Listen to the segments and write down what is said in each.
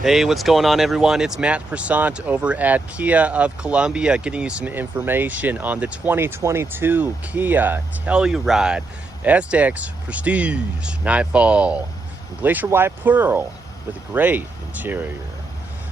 Hey, what's going on, everyone? It's Matt Persant over at Kia of Columbia, getting you some information on the 2022 Kia Telluride SX Prestige Nightfall Glacial White Pearl with a gray interior.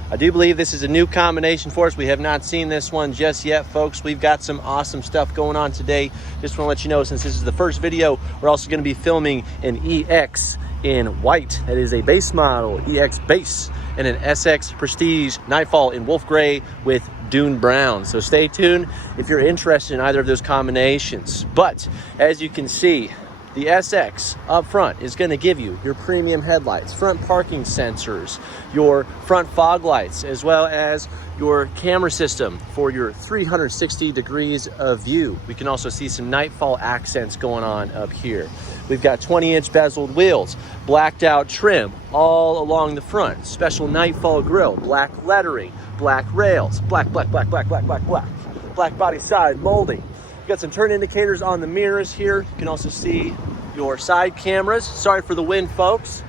I do believe this is a new combination for us. We have not seen this one just yet, folks. We've got some awesome stuff going on today. Just want to let you know, since this is the first video, we're also going to be filming an EX in white. That is a base model EX base, and an SX Prestige Nightfall in wolf gray with dune brown. So stay tuned if you're interested in either of those combinations. But as you can see, the SX up front is going to give you your premium headlights, front parking sensors, your front fog lights, as well as your camera system for your 360 degrees of view. We can also see some Nightfall accents going on up here. We've got 20-inch bezeled wheels, blacked out trim all along the front, special Nightfall grille, black lettering, black rails, black body side molding. We've got some turn indicators on the mirrors here. You can also see your side cameras. Sorry for the wind, folks.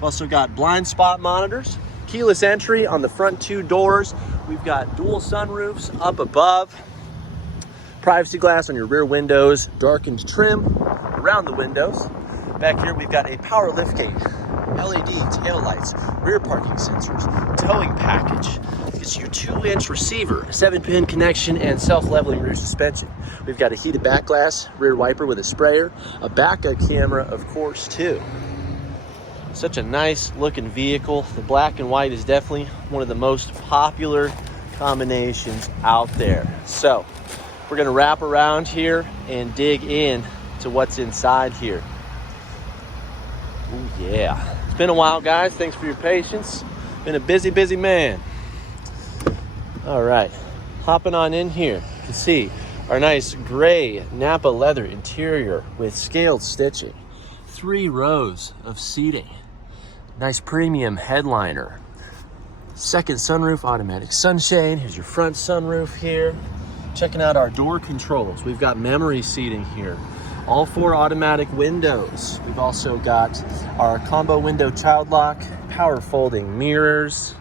Also got blind spot monitors, keyless entry on the front two doors. We've got dual sunroofs up above, privacy glass on your rear windows, darkened trim around the windows. Back here we've got a power liftgate, LED taillights, rear parking sensors, towing package. It's your 2-inch receiver, 7-pin connection, and self-leveling rear suspension. We've got a heated back glass, rear wiper with a sprayer, a backup camera, of course, too. Such a nice looking vehicle. The black and white is definitely one of the most popular combinations out there. So we're gonna wrap around here and dig in to what's inside here. Oh yeah. It's been a while, guys. Thanks for your patience. Been a busy man. All right, hopping on in here, you can see our nice gray Napa leather interior with scaled stitching, 3 rows of seating, nice premium headliner, second sunroof, automatic sunshade. Here's your front sunroof here. Checking out our door controls. We've got memory seating here, all 4 automatic windows. We've also got our combo window child lock, power folding mirrors,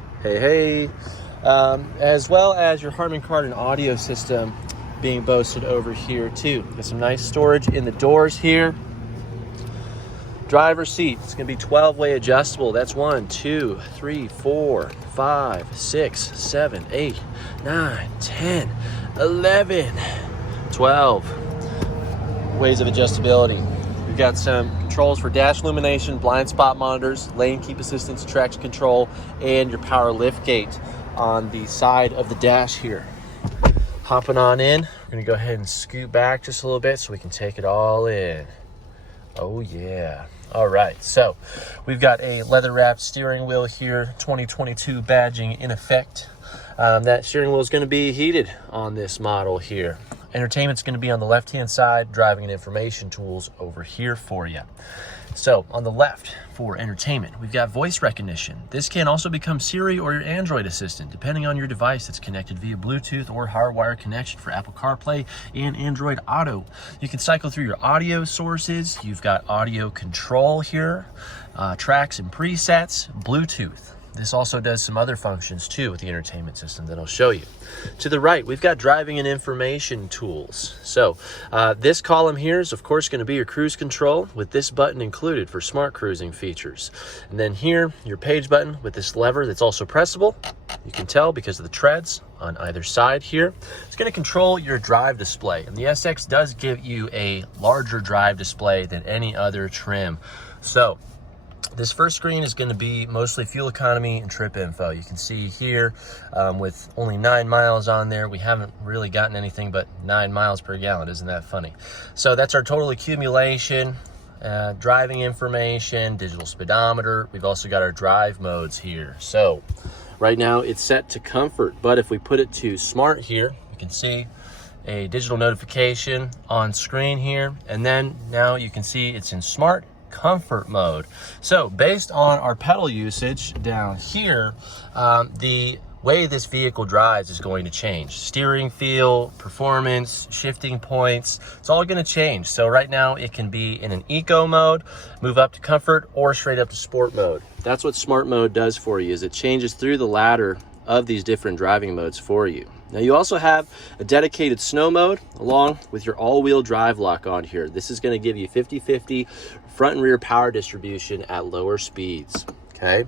as well as your Harman Kardon audio system being boasted over here too. Got some nice storage in the doors here. Driver's seat, it's gonna be 12-way adjustable. That's 1, 2, 3, 4, 5, 6, 7, 8, 9, 10, 11, 12 ways of adjustability. We've got some controls for dash illumination, blind spot monitors, lane keep assistance, traction control, and your power lift gate on the side of the dash here. Hopping on in, we're gonna go ahead and scoot back just a little bit so we can take it all in. Oh yeah. All right, so we've got a leather wrapped steering wheel here, 2022 badging in effect. That steering wheel is going to be heated on this model here. Entertainment's going to be on the left-hand side, driving and information tools over here for you. So on the left for entertainment, we've got voice recognition. This can also become Siri or your Android assistant, depending on your device that's connected via Bluetooth or hardwired connection for Apple CarPlay and Android Auto. You can cycle through your audio sources. You've got audio control here, tracks and presets, Bluetooth. This also does some other functions too with the entertainment system that I'll show you. To the right, we've got driving and information tools. So this column here is of course going to be your cruise control with this button included for smart cruising features. And then here, your page button with this lever that's also pressable. You can tell because of the treads on either side here. It's going to control your drive display. And the SX does give you a larger drive display than any other trim. So this first screen is going to be mostly fuel economy and trip info. You can see here with only 9 miles on there, we haven't really gotten anything but 9 miles per gallon. Isn't that funny? So that's our total accumulation, driving information, digital speedometer. We've also got our drive modes here. So right now it's set to comfort, but if we put it to smart here, you can see a digital notification on screen here. And then now you can see it's in smart comfort mode. So based on our pedal usage down here, the way this vehicle drives is going to change. Steering feel, performance, shifting points, it's all going to change. So right now it can be in an eco mode, move up to comfort, or straight up to sport mode. That's what smart mode does for you, is it changes through the ladder of these different driving modes for you. Now you also have a dedicated snow mode along with your all-wheel drive lock on here. This is going to give you 50-50 front and rear power distribution at lower speeds. Okay,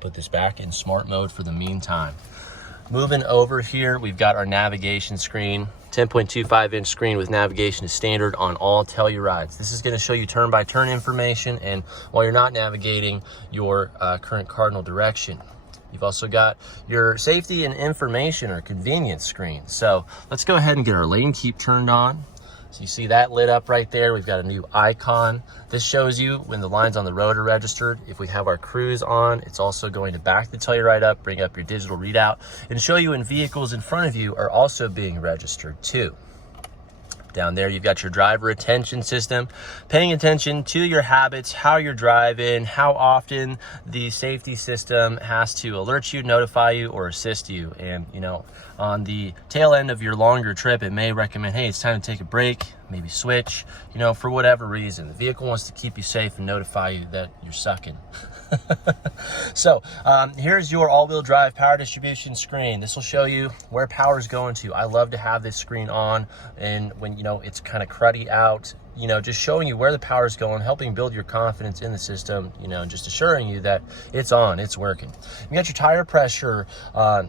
put this back in smart mode for the meantime. Moving over here, we've got our navigation screen, 10.25-inch screen with navigation is standard on all Tellurides. This is going to show you turn-by-turn information, and while you're not navigating, your current cardinal direction. You've also got your safety and information or convenience screen. So let's go ahead and get our lane keep turned on. So you see that lit up right there. We've got a new icon. This shows you when the lines on the road are registered. If we have our cruise on, it's also going to back the Telluride up, bring up your digital readout, and show you when vehicles in front of you are also being registered too. Down there, you've got your driver attention system, paying attention to your habits, how you're driving, how often the safety system has to alert you, notify you, or assist you. And, you know, on the tail end of your longer trip, it may recommend, hey, it's time to take a break, maybe switch, you know, for whatever reason. The vehicle wants to keep you safe and notify you that you're sucking. So here's your all-wheel drive power distribution screen. This will show you where power is going to. I love to have this screen on, and when, you know, it's kind of cruddy out, you know, just showing you where the power is going, helping build your confidence in the system, you know, and just assuring you that it's on, it's working. You got your tire pressure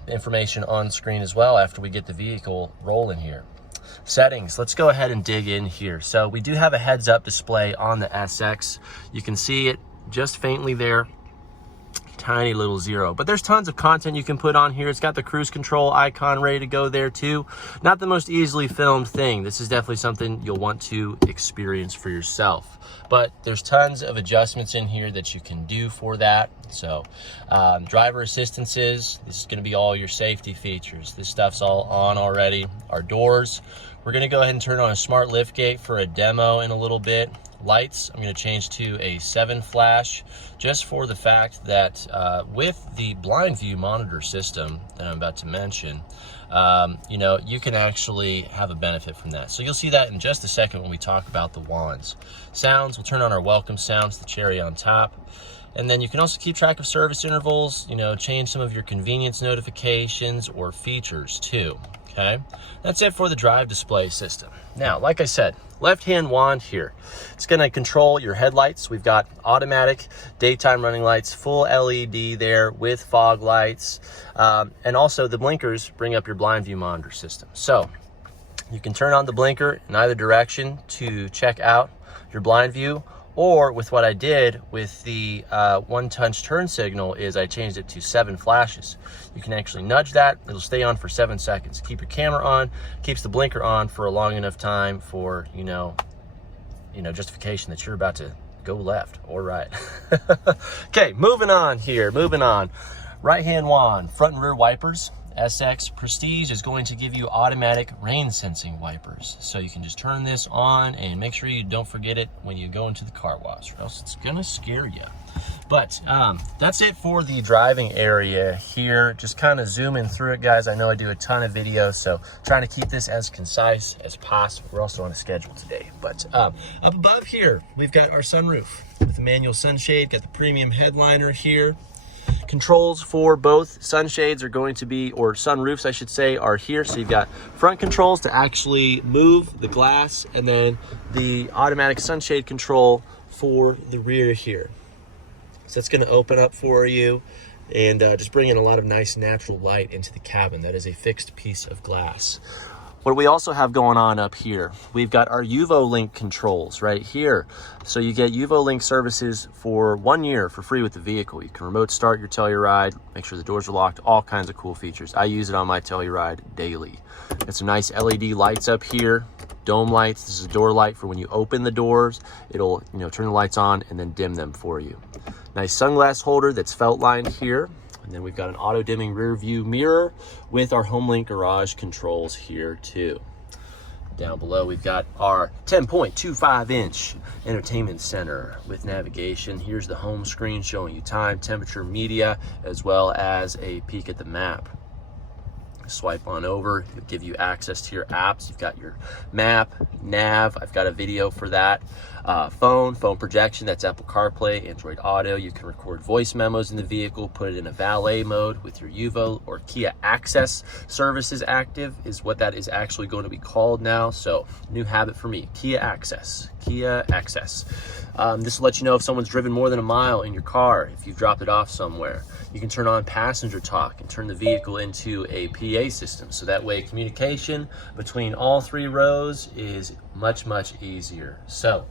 information on screen as well after we get the vehicle rolling here. Settings, let's go ahead and dig in here. So we do have a heads-up display on the SX. You can see it just faintly there, tiny little 0, but there's tons of content you can put on here. It's got the cruise control icon ready to go there too. Not the most easily filmed thing. This is definitely something you'll want to experience for yourself, but there's tons of adjustments in here that you can do for that. So driver assistances, this is going to be all your safety features. This stuff's all on already. Our doors, we're going to go ahead and turn on a smart liftgate for a demo in a little bit. Lights, I'm going to change to a 7 flash, just for the fact that with the blind view monitor system that I'm about to mention, you know, you can actually have a benefit from that. So you'll see that in just a second when we talk about the wands. Sounds, we'll turn on our welcome sounds, the cherry on top. And then you can also keep track of service intervals, you know, change some of your convenience notifications or features too. Okay, that's it for the drive display system. Now, like I said, left-hand wand here. It's going to control your headlights. We've got automatic daytime running lights, full LED there with fog lights, and also the blinkers bring up your blind view monitor system. So you can turn on the blinker in either direction to check out your blind view, or with what I did with the one-touch turn signal is I changed it to 7 flashes. You can actually nudge that, it'll stay on for 7 seconds. Keep your camera on, keeps the blinker on for a long enough time for, you know, justification that you're about to go left or right. Okay, moving on here, moving on. Right-hand wand, front and rear wipers. SX Prestige is going to give you automatic rain sensing wipers. So you can just turn this on and make sure you don't forget it when you go into the car wash, or else it's gonna scare you. But that's it for the driving area here. Just kind of zooming through it, guys. I know I do a ton of videos, so trying to keep this as concise as possible. We're also on a schedule today. But up above here, we've got our sunroof with the manual sunshade, got the premium headliner here. Controls for both sunshades are going to be, or sunroofs I should say, are here. So you've got front controls to actually move the glass, and then the automatic sunshade control for the rear here. So it's going to open up for you and just bring in a lot of nice natural light into the cabin. That is a fixed piece of glass. What we also have going on up here, we've got our UVO-Link controls right here. So you get UVO-Link services for 1 year for free with the vehicle. You can remote start your Telluride, make sure the doors are locked, all kinds of cool features. I use it on my Telluride daily. Got some nice LED lights up here, dome lights. This is a door light for when you open the doors. It'll, you know, turn the lights on and then dim them for you. Nice sunglass holder that's felt lined here. And then we've got an auto dimming rear view mirror with our HomeLink garage controls here too. Down below, we've got our 10.25-inch entertainment center with navigation. Here's the home screen showing you time, temperature, media, as well as a peek at the map. Swipe on over, it'll give you access to your apps. You've got your map, nav, I've got a video for that. Phone projection, that's Apple CarPlay, Android Auto. You can record voice memos in the vehicle, put it in a valet mode with your UVO or Kia Access services active is what that is actually going to be called now. So new habit for me, Kia Access. This will let you know if someone's driven more than a mile in your car, if you've dropped it off somewhere. You can turn on passenger talk and turn the vehicle into a PA system. So that way communication between all 3 rows is much easier. So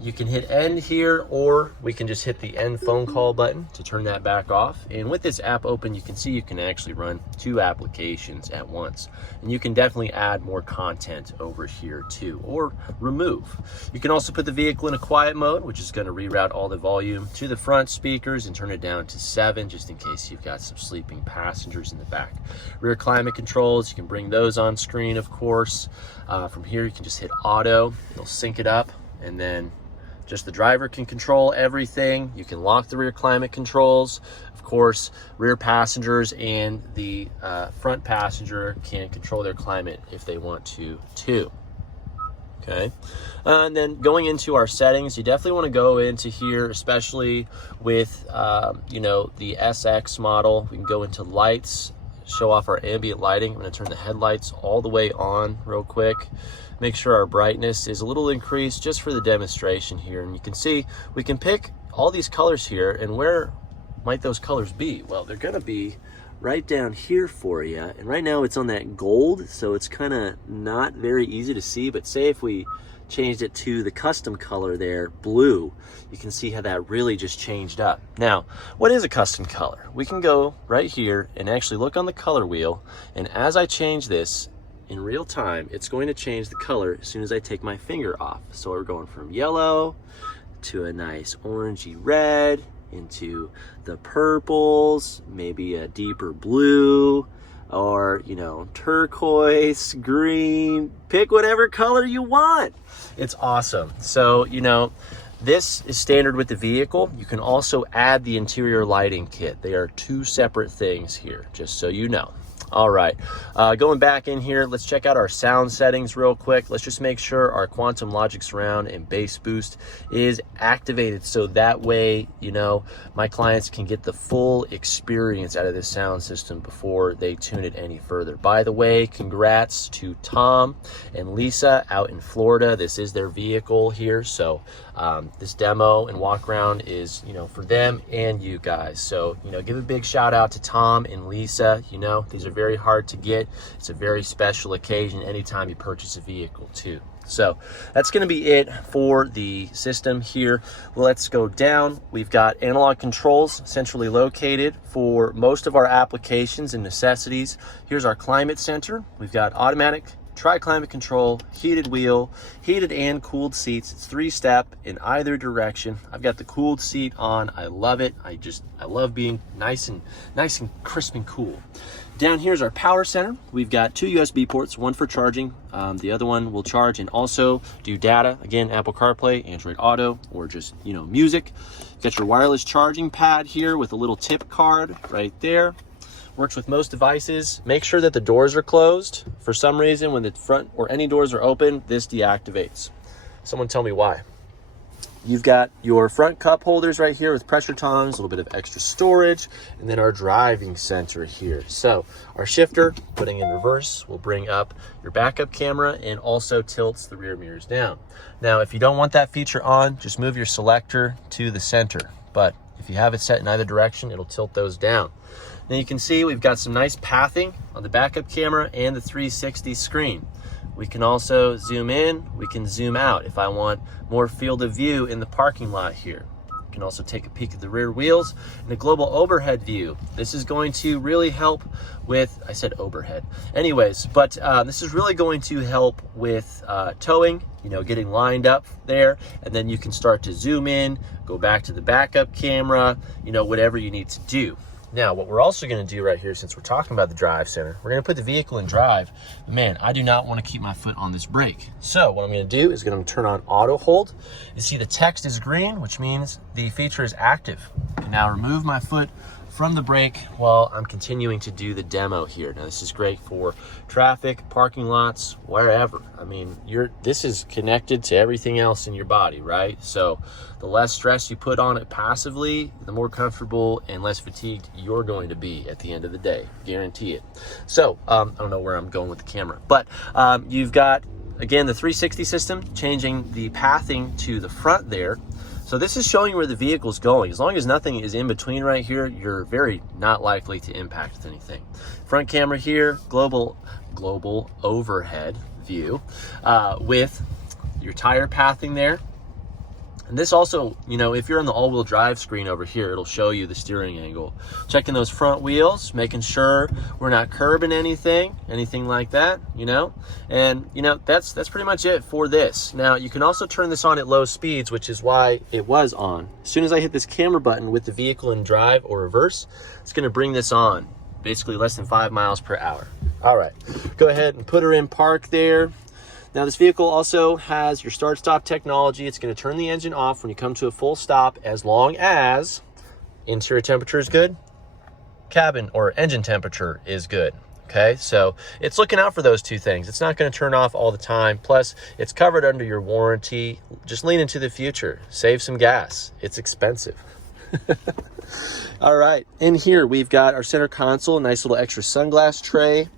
you can hit end here, or we can just hit the end phone call button to turn that back off. And with this app open, you can see you can actually run 2 applications at once. And you can definitely add more content over here too, or remove. You can also put the vehicle in a quiet mode, which is going to reroute all the volume to the front speakers and turn it down to 7, just in case you've got some sleeping passengers in the back. Rear climate controls, you can bring those on screen, of course. From here, you can just hit auto, it'll sync it up, and then just the driver can control everything. You can lock the rear climate controls. Of course, rear passengers and the front passenger can control their climate if they want to too. Okay, and then going into our settings, you definitely want to go into here, especially with you know, the SX model. We can go into lights, show off our ambient lighting. I'm going to turn the headlights all the way on real quick. Make sure our brightness is a little increased just for the demonstration here. And you can see we can pick all these colors here. And where might those colors be? Well, they're going to be right down here for you. And right now it's on that gold, so it's kind of not very easy to see. But say if we changed it to the custom color there, blue, you can see how that really just changed up. Now, what is a custom color? We can go right here and actually look on the color wheel, and as I change this in real time, it's going to change the color as soon as I take my finger off. So we're going from yellow to a nice orangey red, into the purples, maybe a deeper blue, or, you know, turquoise, green, pick whatever color you want. It's awesome. So, you know, this is standard with the vehicle. You can also add the interior lighting kit. They are 2 separate things here, just so you know. All right, going back in here, let's check out our sound settings real quick. Let's just make sure our Quantum Logic Surround and Bass Boost is activated, so that way, you know, my clients can get the full experience out of this sound system before they tune it any further. By the way, congrats to Tom and Lisa out in Florida. This is their vehicle here, so this demo and walk around is, you know, for them and you guys. So, you know, give a big shout out to Tom and Lisa. You know, these are very hard to get. It's a very special occasion anytime you purchase a vehicle too. So that's going to be it for the system here. Let's go down. We've got analog controls centrally located for most of our applications and necessities. Here's our climate center. We've got automatic, tri-climate control, heated wheel, heated and cooled seats. It's 3-step in either direction. I've got the cooled seat on. I love it. I love being nice and crisp and cool. Down here's our power center. We've got 2 USB ports, one for charging. The other one will charge and also do data. Again, Apple CarPlay, Android Auto, or just, you know, music. Got your wireless charging pad here with a little tip card right there. Works with most devices. Make sure that the doors are closed. For some reason, when the front or any doors are open, this deactivates. Someone tell me why. You've got your front cup holders right here with pressure tongs, a little bit of extra storage, and then our driving center here. So our shifter, putting in reverse, will bring up your backup camera and also tilts the rear mirrors down. Now, if you don't want that feature on, just move your selector to the center. But if you have it set in either direction, it'll tilt those down. Now you can see we've got some nice pathing on the backup camera and the 360 screen. We can also zoom in, we can zoom out if I want more field of view in the parking lot here. You can also take a peek at the rear wheels and a global overhead view. This is going to really help with, I said overhead. Anyways, but this is really going to help with towing, you know, getting lined up there, and then you can start to zoom in, go back to the backup camera, you know, whatever you need to do. Now, what we're also going to do right here, since we're talking about the drive center, we're going to put the vehicle in drive. But man, I do not want to keep my foot on this brake. So what I'm going to do is going to turn on auto hold. You see the text is green, which means the feature is active. I can now remove my foot from the brake while I'm continuing to do the demo here. Now, this is great for traffic, parking lots, wherever. I mean, this is connected to everything else in your body, right? So the less stress you put on it passively, the more comfortable and less fatigued you're going to be at the end of the day. Guarantee it. So I don't know where I'm going with the camera, but you've got, again, the 360 system, changing the pathing to the front there. So this is showing you where the vehicle's going. As long as nothing is in between right here, you're very not likely to impact with anything. Front camera here, global overhead view with your tire pathing there. And this also, you know, if you're on the all-wheel drive screen over here, it'll show you the steering angle. Checking those front wheels, making sure we're not curbing anything like that, you know. And, you know, that's pretty much it for this. Now, you can also turn this on at low speeds, which is why it was on. As soon as I hit this camera button with the vehicle in drive or reverse, it's going to bring this on, basically less than 5 miles per hour. All right, go ahead and put her in park there. Now, this vehicle also has your start-stop technology. It's going to turn the engine off when you come to a full stop, as long as interior temperature is good, cabin or engine temperature is good. Okay, so it's looking out for those two things. It's not going to turn off all the time. Plus, it's covered under your warranty. Just lean into the future. Save some gas. It's expensive. All right, in here we've got our center console, a nice little extra sunglass tray.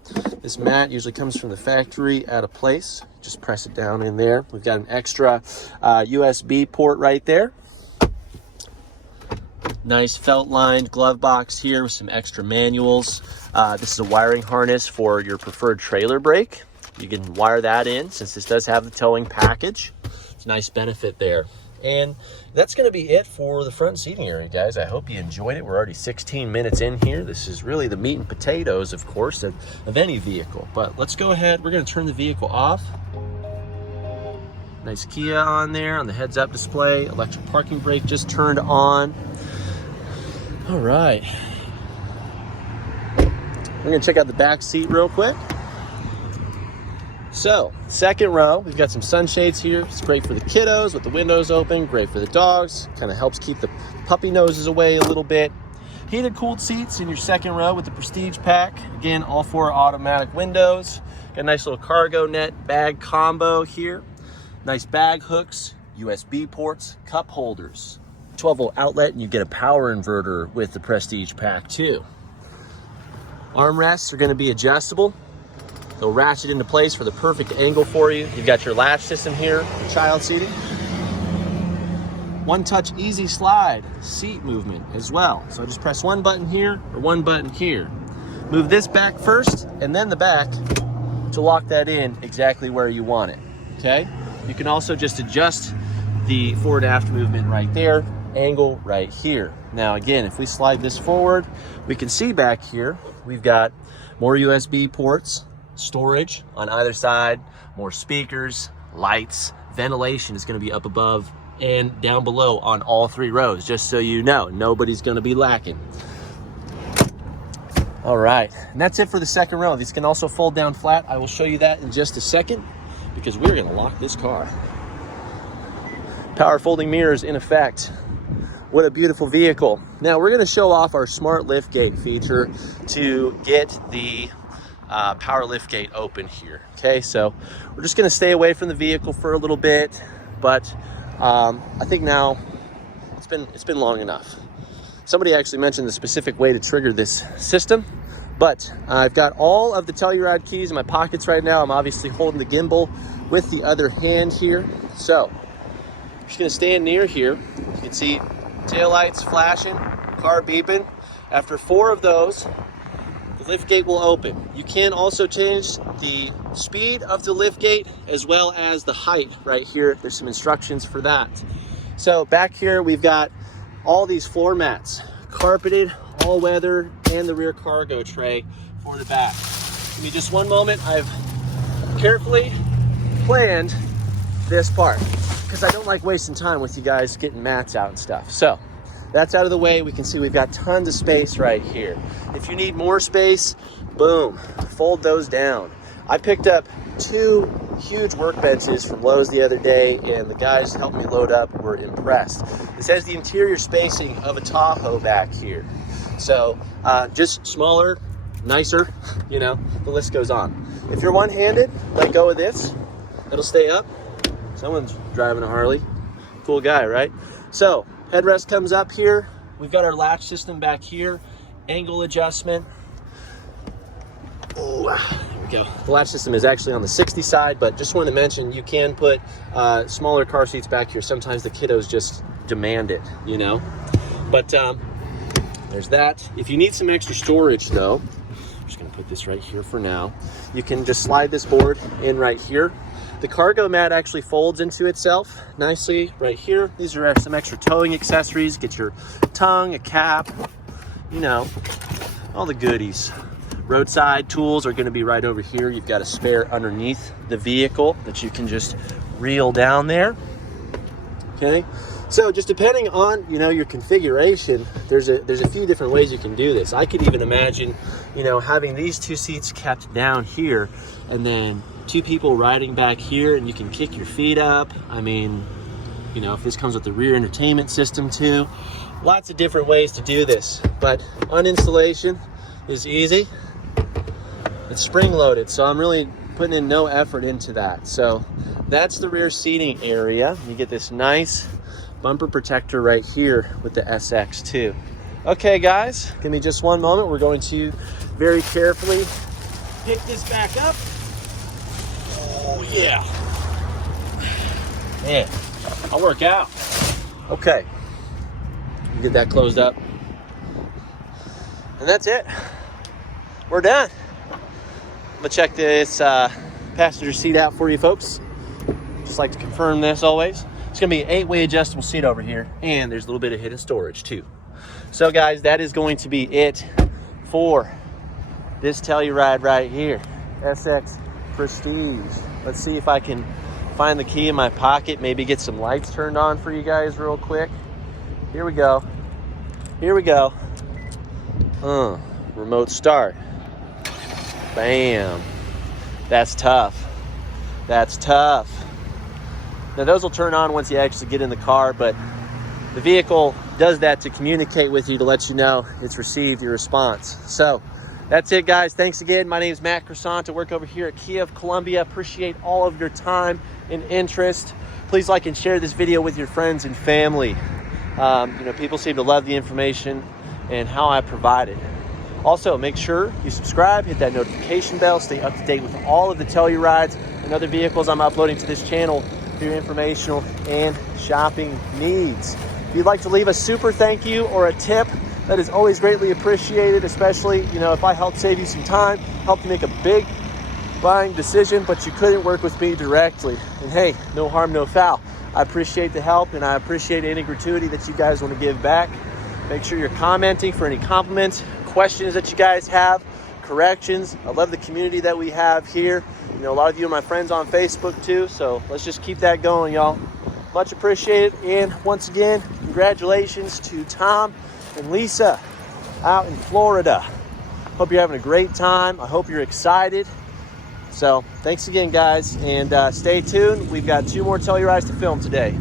This mat usually comes from the factory at a place. Just press it down in there. We've got an extra USB port right there. Nice felt-lined glove box here with some extra manuals. This is a wiring harness for your preferred trailer brake. You can wire that in since this does have the towing package. It's a nice benefit there. And that's going to be it for the front seating area, guys. I hope you enjoyed it. We're already 16 minutes in here. This is really the meat and potatoes, of course, of any vehicle. But let's go ahead. We're going to turn the vehicle off. Nice Kia on there on the heads-up display. Electric parking brake just turned on. All right. We're going to check out the back seat real quick. So, second row, we've got some sunshades here. It's great for the kiddos with the windows open, great for the dogs. Kind of helps keep the puppy noses away a little bit. Heated, cooled seats in your second row with the Prestige pack. Again, all 4 automatic windows. Got a nice little cargo net bag combo here. Nice bag hooks, USB ports, cup holders. 12-volt outlet, and you get a power inverter with the Prestige pack too. Armrests are going to be adjustable. They'll ratchet into place for the perfect angle for you. You've got your latch system here for child seating. One-touch easy slide seat movement as well. So just press one button here or one button here. Move this back first and then the back to lock that in exactly where you want it, okay? You can also just adjust the forward aft movement right there, angle right here. Now again, if we slide this forward, we can see back here, we've got more USB ports, storage on either side, more speakers, lights, ventilation is going to be up above and down below on all 3 rows, just so you know, nobody's going to be lacking. All right, and that's it for the second row. These can also fold down flat. I will show you that in just a second because we're going to lock this car. Power folding mirrors in effect. What a beautiful vehicle. Now we're going to show off our smart liftgate feature to get the power liftgate open here. Okay, so we're just going to stay away from the vehicle for a little bit, but I think now it's been long enough. Somebody actually mentioned the specific way to trigger this system, but I've got all of the Telluride keys in my pockets right now. I'm obviously holding the gimbal with the other hand here, so I'm just going to stand near here. You can see taillights flashing, car beeping. After 4 of those, the liftgate will open. You can also change the speed of the liftgate as well as the height right here. There's some instructions for that. So back here, we've got all these floor mats, carpeted, all weather, and the rear cargo tray for the back. Give me just one moment. I've carefully planned this part because I don't like wasting time with you guys getting mats out and stuff. So that's out of the way. We can see we've got tons of space right here. If you need more space, boom, fold those down. I picked up 2 huge workbenches from Lowe's the other day, and the guys helped me load up were impressed. This has the interior spacing of a Tahoe back here. So just smaller, nicer, you know, the list goes on. If you're one-handed, let go of this. It'll stay up. Someone's driving a Harley. Cool guy, right? So headrest comes up here. We've got our latch system back here. Angle adjustment. Oh, there we go. The latch system is actually on the 60 side, but just wanted to mention you can put smaller car seats back here. Sometimes the kiddos just demand it, you know? But there's that. If you need some extra storage though, I'm just gonna put this right here for now. You can just slide this board in right here. The cargo mat actually folds into itself nicely right here. These are some extra towing accessories. Get your tongue, a cap, you know, all the goodies. Roadside tools are gonna be right over here. You've got a spare underneath the vehicle that you can just reel down there, okay? So just depending on, you know, your configuration, there's a few different ways you can do this. I could even imagine, you know, having these 2 seats kept down here and then 2 people riding back here, and you can kick your feet up. I mean, you know, if this comes with the rear entertainment system too, lots of different ways to do this, but uninstallation is easy. It's spring loaded, so I'm really putting in no effort into that. So that's the rear seating area. You get this nice bumper protector right here with the SX too. Okay guys, give me just one moment. We're going to very carefully pick this back up. Oh yeah. Man, I'll work out. Okay, get that closed up. And that's it. We're done. I'm gonna check this passenger seat out for you folks. Just like to confirm this always. It's gonna be an 8-way adjustable seat over here, and there's a little bit of hidden storage too. So guys, that is going to be it for this Telluride right here, SX Prestige. Let's see if I can find the key in my pocket, maybe get some lights turned on for you guys real quick. Here we go. Here we go. Remote start. Bam. That's tough. That's tough. Now those will turn on once you actually get in the car, but the vehicle does that to communicate with you to let you know it's received your response. So that's it guys. Thanks again. My name is Matt Croissant. I work over here at Kia of Columbia. Appreciate all of your time and interest. Please like and share this video with your friends and family. You know, people seem to love the information and how I provide it. Also, make sure you subscribe, hit that notification bell, stay up to date with all of the Tellurides and other vehicles I'm uploading to this channel for your informational and shopping needs. If you'd like to leave a super thank you or a tip, that is always greatly appreciated, especially, you know, if I help save you some time, help you make a big buying decision, but you couldn't work with me directly. And hey, no harm, no foul. I appreciate the help, and I appreciate any gratuity that you guys want to give back. Make sure you're commenting for any compliments, questions that you guys have, corrections. I love the community that we have here. You know, a lot of you are my friends on Facebook too, so let's just keep that going, y'all. Much appreciated. And once again, congratulations to Tom and Lisa out in Florida. Hope you're having a great time. I hope you're excited. So thanks again, guys, and stay tuned. We've got 2 more Tellurides to film today.